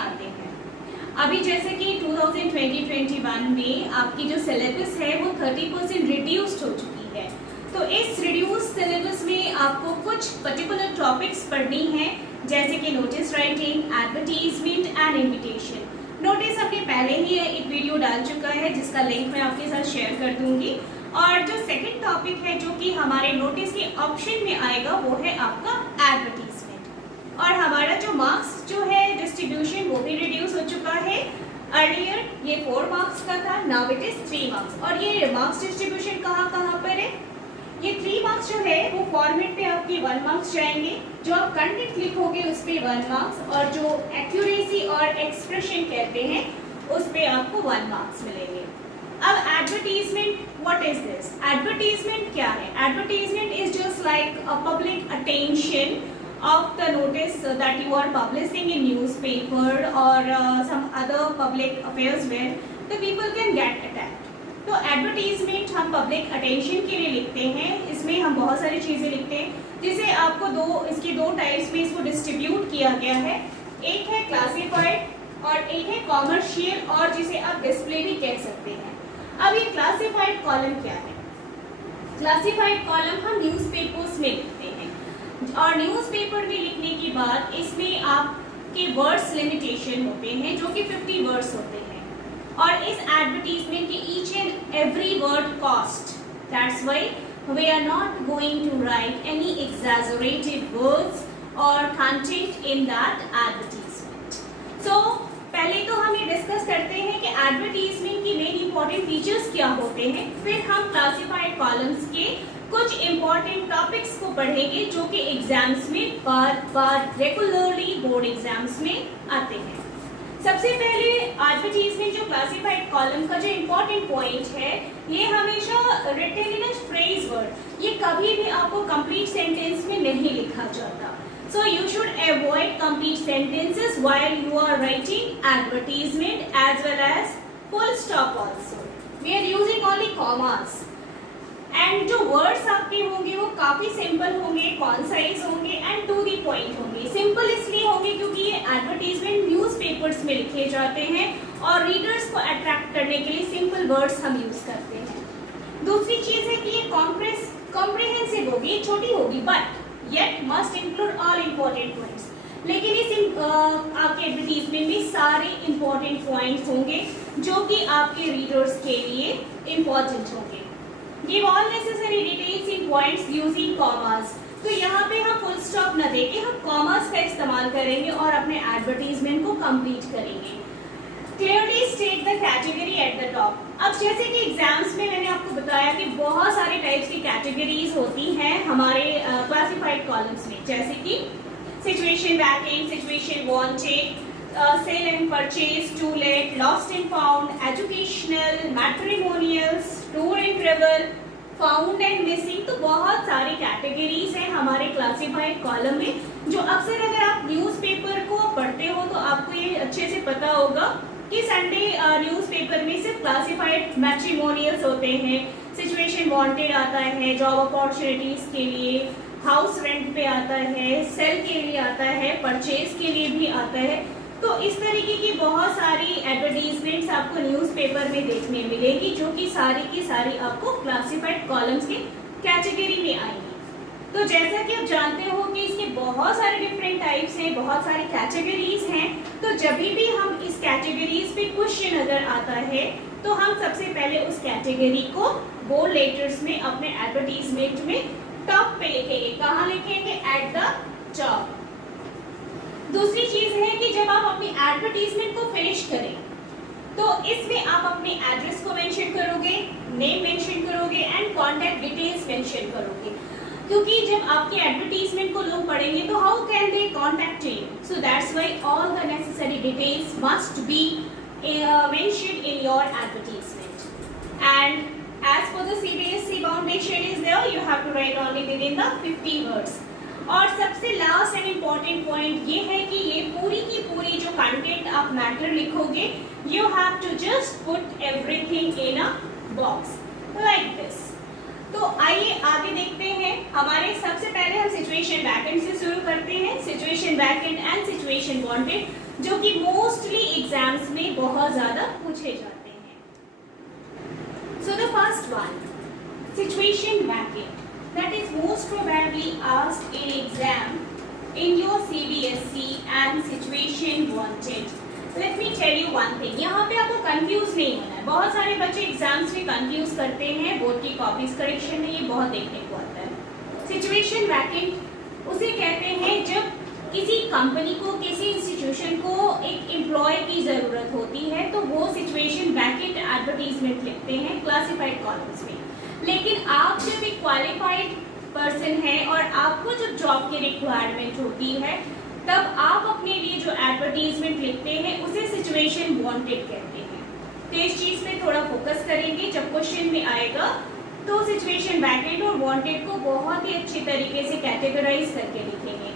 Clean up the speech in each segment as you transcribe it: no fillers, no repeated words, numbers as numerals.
आते हैं। अभी जैसे कि 2020-21 में आपकी जो सिलेबस है वो 30% रिड्यूस्ड हो चुकी है। तो इस रिड्यूस सिलेबस में आपको कुछ पर्टिकुलर टॉपिक्स पढ़नी है, जैसे कि notice writing, advertisement and invitation. Notice हमने पहले ही एक वीडियो डाल चुका है जिसका लिंक मैं आपके साथ शेयर कर दूंगी। और जो सेकंड टॉपिक है जो कि हमारे नोटिस के ऑप्शन में आएगा वो है आपका एडवर्टीजमेंट। और हमारा जो मार्क्स जो है डिस्ट्रीब्यूशन वो भी रिड्यूस हो चुका है। अर्लियर ये 4 मार्क्स का था, नाउ इट इज 3 मार्क्स। और ये मार्क्स डिस्ट्रीब्यूशन कहाँ पर है? ये 3 मार्क्स जो है वो फॉर्मेट पे आपके 1 मार्क्स जाएंगे, जो आप कंटेंट लिखोगे उस पे 1 मार्क्स, और जो एक्यूरेसी और एक्सप्रेशन कहते हैं उस पे आपको 1 मार्क्स मिलेंगे। अब advertisement, what is this? Advertisement क्या है? Advertisement is just like a public attention of the notice that you are publishing in newspaper or some other public affairs where the people can get attacked. तो advertisement हम public attention के लिए लिखते हैं। इसमें हम बहुत सारी चीज़ें लिखते हैं, जिसे आपको इसकी दो टाइप्स में इसको डिस्ट्रीब्यूट किया गया है। एक है क्लासिफाइड और एक है कॉमर्शियल, और जिसे आप डिस्प्ले भी कह सकते हैं। अब ये क्लासिफाइड कॉलम क्या है? क्लासिफाइड कॉलम हम न्यूज़पेपर्स में लिखते हैं, और न्यूज़पेपर में लिखने के बाद इसमें आपके वर्ड्स लिमिटेशन होते हैं जो कि 50 वर्ड्स होते हैं। और इस एडवर्टीजमेंट के each and every word cost, that's why we are not going to write any exaggerated words और content in that advertisement. So पहले तो हम ये डिस्कस करते हैं कि एडवर्टीजमेंट की मेन इंपॉर्टेंट फीचर्स क्या होते हैं, फिर हम क्लासिफाइड कॉलम्स के कुछ इंपॉर्टेंट टॉपिक्स को पढ़ेंगे जो कि एग्जाम्स में बार रेगुलरली बोर्ड एग्जाम्स में आते हैं। सबसे पहले एडवर्टीजमेंट जो क्लासिफाइड कॉलम का जो इंपॉर्टेंट पॉइंट है, ये हमेशा written in a phrase word, ये कभी भी आपको कंप्लीट सेंटेंस में नहीं लिखा जाता। So you should avoid complete sentences while you are writing advertisement as well as full stop also. We are using only commas. And जो words आपके होंगे वो काफी सिंपल होंगे, कॉन्साइज होंगे एंड टू द पॉइंट होंगे। सिंपल इसलिए होंगे क्योंकि ये एडवर्टीजमेंट न्यूज़पेपर्स में लिखे जाते हैं और रीडर्स को अट्रैक्ट करने के लिए सिंपल वर्ड्स हम यूज करते हैं। दूसरी चीज है कि ये कॉम्प्रिहेंसिव होगी, छोटी होगी, but yet must include all important points। लेकिन इस आपके एडवर्टीजमेंट में सारे important points होंगे जो कि आपके रीडर्स के लिए important होंगे। Give all necessary details in points using commas। तो यहाँ पे हम फुल स्टॉप न देके हम कॉमास का इस्तेमाल करेंगे और अपने एडवर्टीजमेंट को कंप्लीट करेंगे। Clearly state the category at the top। अब जैसे कि एग्जाम्स में मैंने आपको बताया कि बहुत सारे टाइप्स की कैटेगरीज होती हैं हमारे क्लासिफाइड कॉलम्स में, जैसे कि situation vacant, situation wanted, sale and purchase, to let, lost and found, educational, matrimonials, tour and travel, found and missing. तो बहुत सारी कैटेगरीज हैं हमारे क्लासिफाइड कॉलम में, जो अक्सर अगर आप न्यूज़पेपर को पढ़ते हो तो आपको ये अच्छे से पता होगा कि संडे न्यूज़पेपर में सिर्फ क्लासिफाइड मैट्रिमोनियल्स होते हैं, सिचुएशन वांटेड आता है जॉब अपॉर्चुनिटीज के लिए, हाउस रेंट पे आता है, सेल के लिए आता है, परचेज के लिए भी आता है। तो इस तरीके की बहुत सारी एडवर्टीजमेंट्स आपको न्यूज़पेपर में देखने मिलेगी जो कि सारी की सारी आपको क्लासिफाइड कॉलम्स के कैटेगरी में आएंगी। तो जैसा कि आप जानते हो कि इसके बहुत सारे डिफरेंट टाइप्स हैं, बहुत सारी कैटेगरीज हैं, तो जब भी हम इस कैटेगरीज पे क्वेश्चन अगर आता है तो हम सबसे पहले उस कैटेगरी को बोल्ड लेटर्स में अपने एडवर्टीजमेंट में टॉप पे लिखेंगे। कहाँ लिखेंगे? At the top. दूसरी चीज है कि जब आप अपनी एडवर्टीजमेंट को फिनिश करें तो इसमें आप अपने एड्रेस को मेंशन करोगे, नेम मेंशन करोगे एंड कॉन्टैक्ट डिटेल्स मेंशन करोगे, क्योंकि जब आपके एडवर्टीजमेंट को लोग पढ़ेंगे तो how can they contact you. So that's why all the necessary details must be mentioned in your advertisement. And as for the CBSE foundation is there, you have to write only within the 50 words। और सबसे last and important point ये है कि ये पूरी की पूरी जो कंटेंट आप मैटर लिखोगे, you have to just put everything in a box like this. तो आइए आगे देखते हैं। हमारे सबसे पहले हम सिचुएशन वैकेंट से शुरू करते हैं। Situation vacant and situation wanted, जो कि मोस्ट एग्जाम्स में बहुत ज्यादा पूछे जाते हैं। So the first one, situation vacant, that is most probably asked in exam in your CBSE and situation wanted. Let me tell you one thing, यहाँ पे आपको कंफ्यूज नहीं होना है। बहुत सारे बच्चे एग्जाम्स में कंफ्यूज करते हैं, बोर्ड की कॉपीज करेक्शन में ये बहुत देखने को आता है। सिचुएशन वैकेंट उसे कहते हैं जब किसी कंपनी को, किसी इंस्टीट्यूशन को एक एम्प्लॉय की जरूरत होती है तो वो सिचुएशन वैकेंट एडवर्टीजमेंट लिखते हैं क्लासिफाइड कॉलम्स में। लेकिन आप जब एक क्वालिफाइड पर्सन है और आपको जब जॉब की रिक्वायरमेंट होती है तब आप अपने लिए जो एडवर्टीजमेंट लिखते हैं उसे सिचुएशन वांटेड कहते हैं। तो इस चीज पे थोड़ा फोकस करेंगे, जब क्वेश्चन में आएगा तो सिचुएशन वैकेंट और वांटेड को बहुत ही अच्छी तरीके से कैटेगराइज करके लिखेंगे।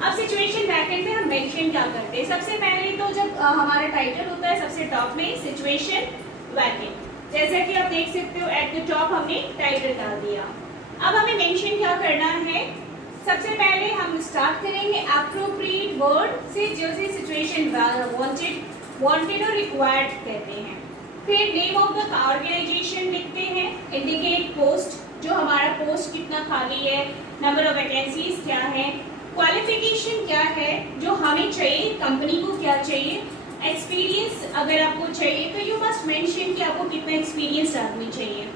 अब सिचुएशन वैकेंट में हम मेंशन क्या करते हैं, सबसे पहले तो जब हमारा टाइटल होता है सबसे टॉप में सिचुएशन वैकेंट, जैसा कि आप देख सकते हो एट द टॉप हमने टाइटल डाल दिया। अब हमें मेंशन क्या करना है, सबसे पहले हम स्टार्ट करेंगे एप्रोप्रिएट वर्ड से, जो से सिचुएशन वांटेड और रिक्वायर्ड कहते हैं। फिर नेम ऑफ द ऑर्गेनाइजेशन लिखते हैं, इंडिकेट पोस्ट, जो हमारा पोस्ट कितना खाली है, नंबर ऑफ वैकेंसीज क्या है, क्वालिफिकेशन क्या है जो हमें चाहिए, कंपनी को क्या चाहिए, एक्सपीरियंस अगर आपको चाहिए तो यू मस्ट मेंशन कि आपको कितना एक्सपीरियंस आदमी चाहिए।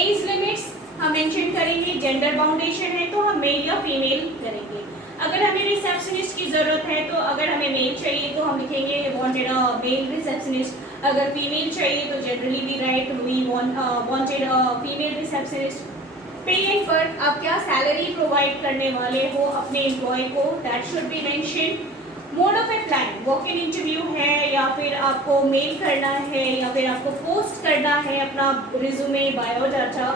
एज लिमिट्स हम मेंशन करेंगे, जेंडर बाउंडेशन है तो हम मेल या फीमेल करेंगे। अगर हमें रिसेप्शनिस्ट की जरूरत है तो अगर हमें मेल चाहिए तो हम लिखेंगे वांटेड मेल रिसेप्शनिस्ट, अगर फीमेल चाहिए तो generally we write we wanted female receptionist. Pay and work, आप क्या सैलरी प्रोवाइड करने वाले हो अपने एम्प्लॉय को, that should be mention. Mode of applying, walk in interview है या फिर आपको मेल करना है या फिर आपको पोस्ट करना है अपना रिज्यूमे बायोडाटा,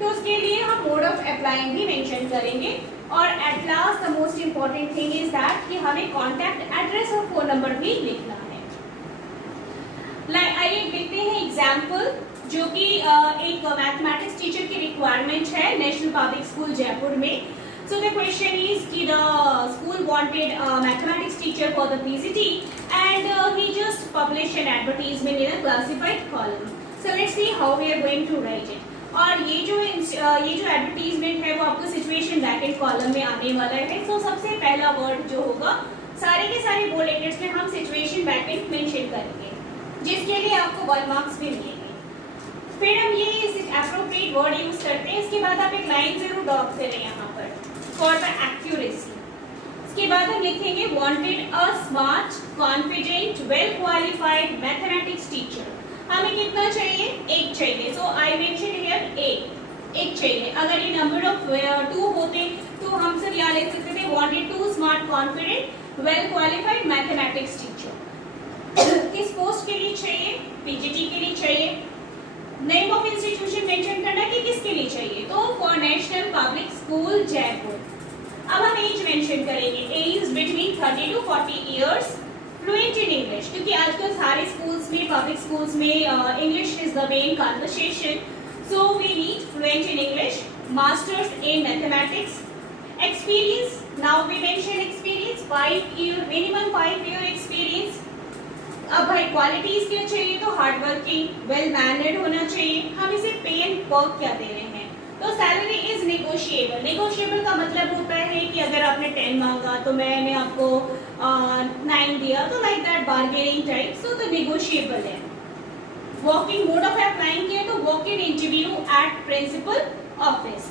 तो उसके लिए हम मोड ऑफ अप्लाइंग भी मेंशन करेंगे। और at last the most important thing is that कि हमें कॉन्टैक्ट एड्रेस और फोन नंबर भी लिखना है। आइए देखते हैं एग्जाम्पल, जो कि एक मैथमेटिक्स टीचर की रिक्वायरमेंट है नेशनल पब्लिक स्कूल जयपुर में। सो द क्वेश्चन इज कि the school wanted mathematics teacher for the PCT and he just published an advertisement in a classified column. So let's see how we are going to write it. और ये जो advertisement है वो आपको situation vacant column में आने वाला है। तो सबसे पहला वर्ड जो होगा, सारे के सारे बुलेट्स में हम सिचुएशन वैकेंट मेंशन करेंगे, जिसके लिए आपको 1 मार्क्स भी मिलेंगे। फिर हम ये एप्रोप्रिएट वर्ड यूज करते हैं। इसके बाद आप एक लाइन जरूर ड्रॉप करें यहाँ पर फॉर द एक्यूरेसी। इसके बाद हम लिखेंगे wanted a smart, confident, well qualified mathematics teacher. हमें कितना चाहिए, एक चाहिए। सो आई मेंशन हियर एक चाहिए। अगर ये नंबर ऑफ 2 होते तो हम सब यहाँ लिख सकते थे wanted 2 smart, confident, well qualified mathematics teacher. किस पोस्ट के लिए चाहिए, PGT के लिए चाहिए। नेम ऑफ इंस्टीट्यूशन मेंशन करना कि किसके लिए चाहिए, तो for national public school Jaipur. अब हम एज मेंशन करेंगे, age between 30 to 40 years, fluent in English, क्योंकि आजकल सारे स्कूल्स में, पब्लिक स्कूल्स में English is the main conversation, so we need fluent in English, masters in mathematics. Experience, now we mention experience 5 year, minimum 5 year experience. अब भाई qualities क्या चाहिए, तो हार्ड वर्किंग, वेल मैनर्ड होना चाहिए। हम इसे पे एंड वर्क क्या दे रहे हैं, तो सैलरी इज नेगोशिएबल। नेगोशिएबल का मतलब होता है कि अगर आपने 10 मांगा तो मैंने आपको 9 दिया, तो like that bargaining type, so तो नेगोशिएबल है। वॉकिंग, मोड ऑफ अप्लाइंग किया तो walk in interview at principal office.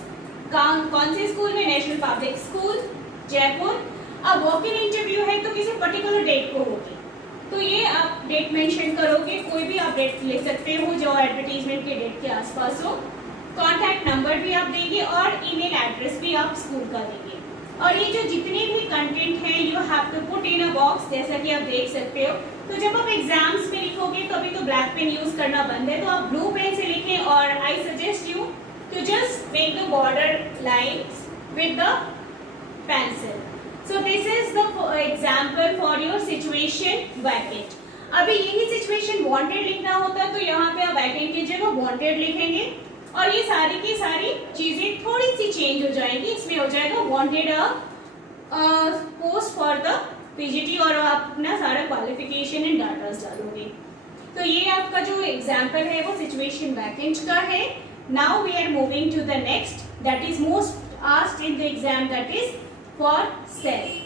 कौन से स्कूल में, नेशनल पब्लिक स्कूल जयपुर। अब वॉक इन इंटरव्यू है तो किसी पर्टिकुलर डेट को होगी, तो ये आप डेट मेंशन करोगे, कोई भी आप डेट लिख सकते हो जो एडवर्टीजमेंट के डेट के आसपास हो। कॉन्टैक्ट नंबर भी आप देंगे और ईमेल एड्रेस भी आप स्कूल का देंगे। और ये जो जितने भी कंटेंट हैं you have to put in a box, जैसा कि आप देख सकते हो। तो जब आप एग्जाम्स में लिखोगे तो अभी तो ब्लैक पेन यूज करना बंद है, तो आप ब्लू पेन से लिखें। और I suggest you to just make the border lines with the pencil. So this is the example for your situation vacant. अभी यही situation wanted लिखना होता है तो यहाँ पे आप vacant की जगह wanted लिखेंगे और ये सारी की सारी चीजें थोड़ी सी चेंज हो जाएंगी। इसमें हो जाएगा wanted a post for the PGT और आप अपना सारा क्वालिफिकेशन एंड डाटा डालोगे। तो ये आपका जो एग्जाम्पल है वो सिचुएशन बैकएंड का है। Now we are moving to the next that is most asked in the exam, that is for sale.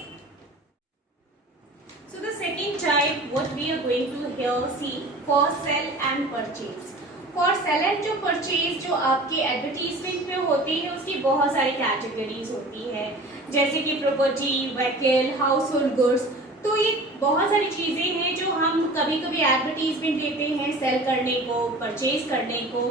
So the second type what we are going to here see for sell and purchase. For sell and जो purchase जो आपके advertisement में होती है उसकी बहुत सारी categories होती है, जैसे कि property, vehicle, house hold goods. तो ये बहुत सारी चीज़ें हैं जो हम कभी कभी एडवर्टीजमेंट देते हैं सेल करने को, परचेज करने को।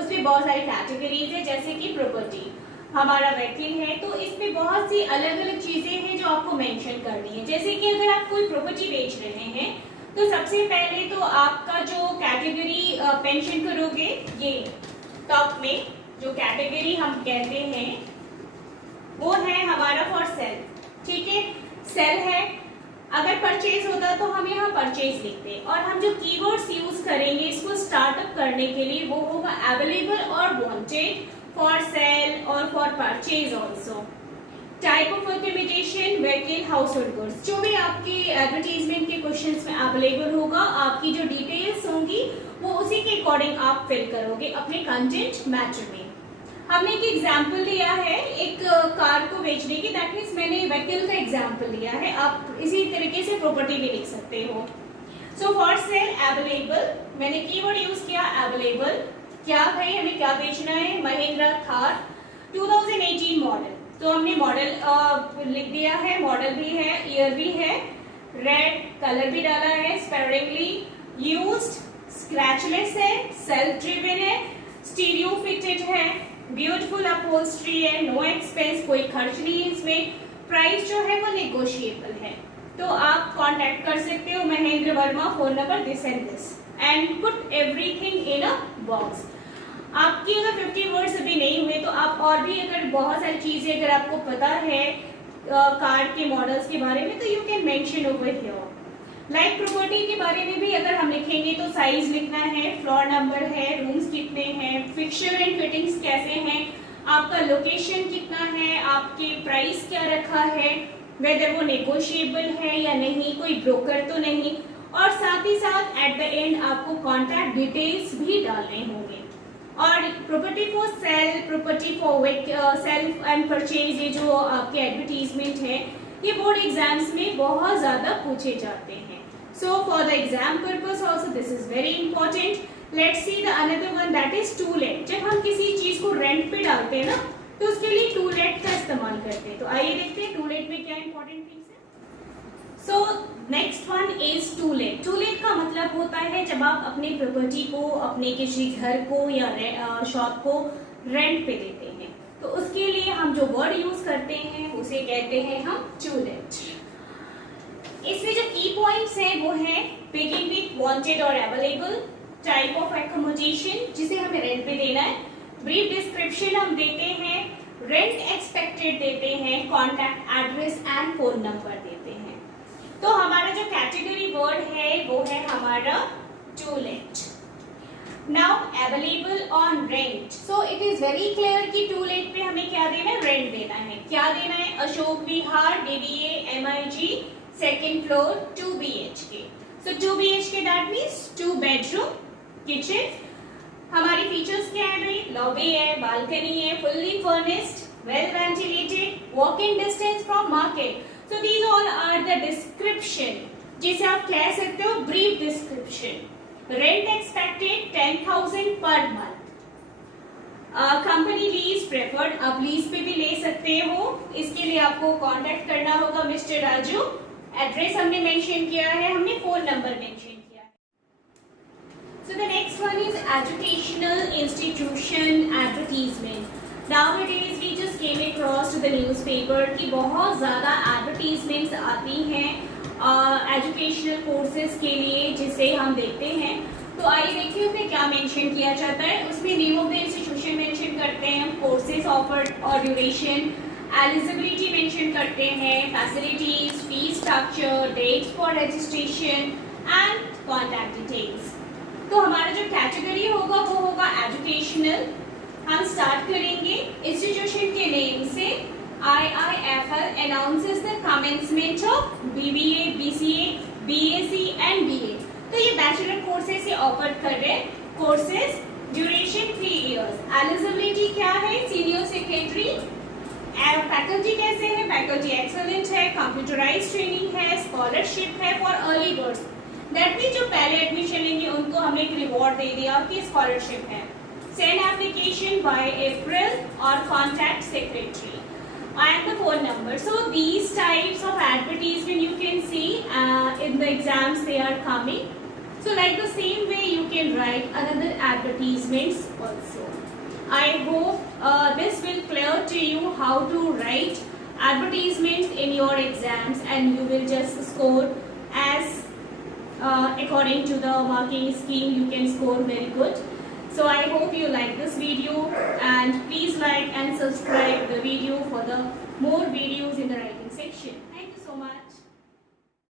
उसमें बहुत सारी कैटेगरीज है, जैसे कि प्रॉपर्टी हमारा व्हीकल है, तो इसमें बहुत सी अलग अलग चीज़ें हैं जो आपको मेंशन करनी है। जैसे कि अगर आप कोई प्रॉपर्टी बेच रहे हैं तो सबसे पहले तो आपका जो कैटेगरी मेंशन करोगे, ये टॉप में जो कैटेगरी हम कहते हैं वो है हमारा फॉर सेल। ठीक है, सेल है। अगर परचेज होता तो हम यहाँ परचेज लिखते, और हम जो कीवर्ड्स यूज करेंगे इसको स्टार्टअप करने के लिए वो होगा अवेलेबल और वांटेड, फॉर सेल और for purchase also. Type of accommodation, vehicle, house hold goods, जो भी आपके एडवर्टीजमेंट के क्वेश्चंस में अवेलेबल होगा, आपकी जो डिटेल्स होंगी वो उसी के अकॉर्डिंग आप फिल करोगे अपने कंटेंट मैटर में। हमने एक एग्जाम्पल लिया है एक कार को बेचने की, दैट मीन्स मैंने व्हीकल का एग्जाम्पल लिया है, आप इसी तरीके से प्रॉपर्टी भी लिख सकते हो। सो फॉर सेल अवेलेबल, मैंने कीवर्ड यूज किया अवेलेबल। क्या भाई हमें क्या बेचना है, महिंद्रा थार 2018 मॉडल, तो हमने मॉडल लिख दिया है, मॉडल भी है, ईयर भी है, रेड कलर भी डाला है, स्पेयरिंगली यूज्ड, स्क्रैचलेस है, सेल्फ ड्रिवन है, स्टीरियो फिटेड है, ब्यूटीफुल अपहोल्स्ट्री है, नो एक्सपेंस, कोई खर्च नहीं है इसमें, प्राइस जो है वो नेगोशिएबल है। तो आप कांटेक्ट कर सकते हो Mahendra Verma, phone number this and this, and put everything in a box. आपकी अगर 50 वर्ड्स अभी नहीं हुए तो आप और भी अगर बहुत सारी चीजें अगर आपको पता है कार के मॉडल्स के बारे में तो you can mention over here. Like property के बारे में भी अगर हम लिखेंगे तो साइज लिखना है, फ्लोर नंबर है, रूम्स कितने हैं, फिक्सचर एंड फिटिंग्स कैसे हैं, आपका लोकेशन कितना है, आपके प्राइस क्या रखा है, वेदर वो नेगोशिएबल है या नहीं, कोई ब्रोकर तो नहीं, और साथ ही साथ एट द एंड आपको कॉन्टैक्ट डिटेल्स भी डालने होंगे। और property for sale, property for self and purchase, ये जो आपके एडवर्टीजमेंट है ये बोर्ड एग्जाम्स में बहुत ज्यादा पूछे जाते हैं। So for the exam purpose also this is very important. Let's see the another one that is to let. जब हम किसी चीज को रेंट पे डालते हैं ना तो उसके लिए टू लेट का इस्तेमाल करते हैं। तो आइए देखते हैं टू लेट में क्या इंपॉर्टेंट थिंग्स है। So next one is to let. To let का मतलब होता है जब आप अपनी प्रॉपर्टी को, अपने किसी घर को या शॉप को रेंट पे देते हैं, तो उसके लिए हम जो वर्ड यूज करते हैं उसे कहते हैं हम टू लेट। इसमें जो की पॉइंट्स हैं वो है बिगिन विथ वांटेड और अवेलेबल, टाइप ऑफ एकोमोडेशन जिसे हमें रेंट पे देना है, ब्रीफ डिस्क्रिप्शन हम देते हैं, रेंट एक्सपेक्टेड देते हैं, contact address and phone number देते हैं। तो हमारा जो कैटेगरी वर्ड है वो है हमारा to let. Now available on rent, so it is very clear कि टू लेट पे हमें क्या देना है, रेंट देना है। क्या देना है, Ashok Vihar DDA MIG second floor 2 BHK। So 2 BHK that means 2 bedroom kitchen. हमारी फीचर्स क्या है भाई, लॉबी है, बालकनी है, fully furnished, well ventilated, walk in distance from market. So these all are the description, जिसे आप कह सकते हो brief description. Rent expected 10,000 per month. Company lease preferred, आप लीज पे भी ले सकते हो। इसके लिए आपको कांटेक्ट करना होगा मिस्टर राजू। एड्रेस हमने मेंशन किया है, हमने फोन नंबर मेंशन किया है। So the next one is educational institution advertisement. Nowadays we just came across to the newspaper कि बहुत ज़्यादा एडवर्टीजमेंट्स आती हैं एजुकेशनल कोर्सेज के लिए जिसे हम देखते हैं। तो आइए देखिए उसमें क्या मेंशन किया जाता है। उसमें name of the institution mention करते हैं, कोर्सेज ऑफर्ड और ड्यूरेशन, एलिजिबिलिटी मेंशन करते हैं, facilities, fees structure, dates for registration and contact details. तो हमारा जो कैटेगरी होगा वो होगा एजुकेशनल। हम स्टार्ट करेंगे इंस्टीट्यूशन के नेम से, IIFL announces the commencement of BBA, BCA, BAC and BA. तो ये बैचलर कोर्सेज से ऑफर कर रहे हैं कोर्सेज, ड्यूरेशन 3 इयर्स। एलिजिबिलिटी क्या है? Senior secretary. फैकल्टी कैसे है? फैकल्टी एक्सेलेंट है, कंप्यूटराइज ट्रेनिंग है, स्कॉलरशिप है for early birds. That mean जो पहले एडमिशन लेंगे उनको हमने एक रिवॉर्ड दे दिया कि स्कॉलरशिप है। सेंड एप्लीकेशन बाय अप्रैल और contact secretary and the phone number. So these types of advertisement you can see in the exams they are coming. So like the same way you can write another advertisements also. I hope this will clear to you how to write advertisements in your exams and you will just score as according to the marking scheme you can score very good. So I hope you like this video and please like and subscribe the video for the more videos in the writing section. Thank you so much.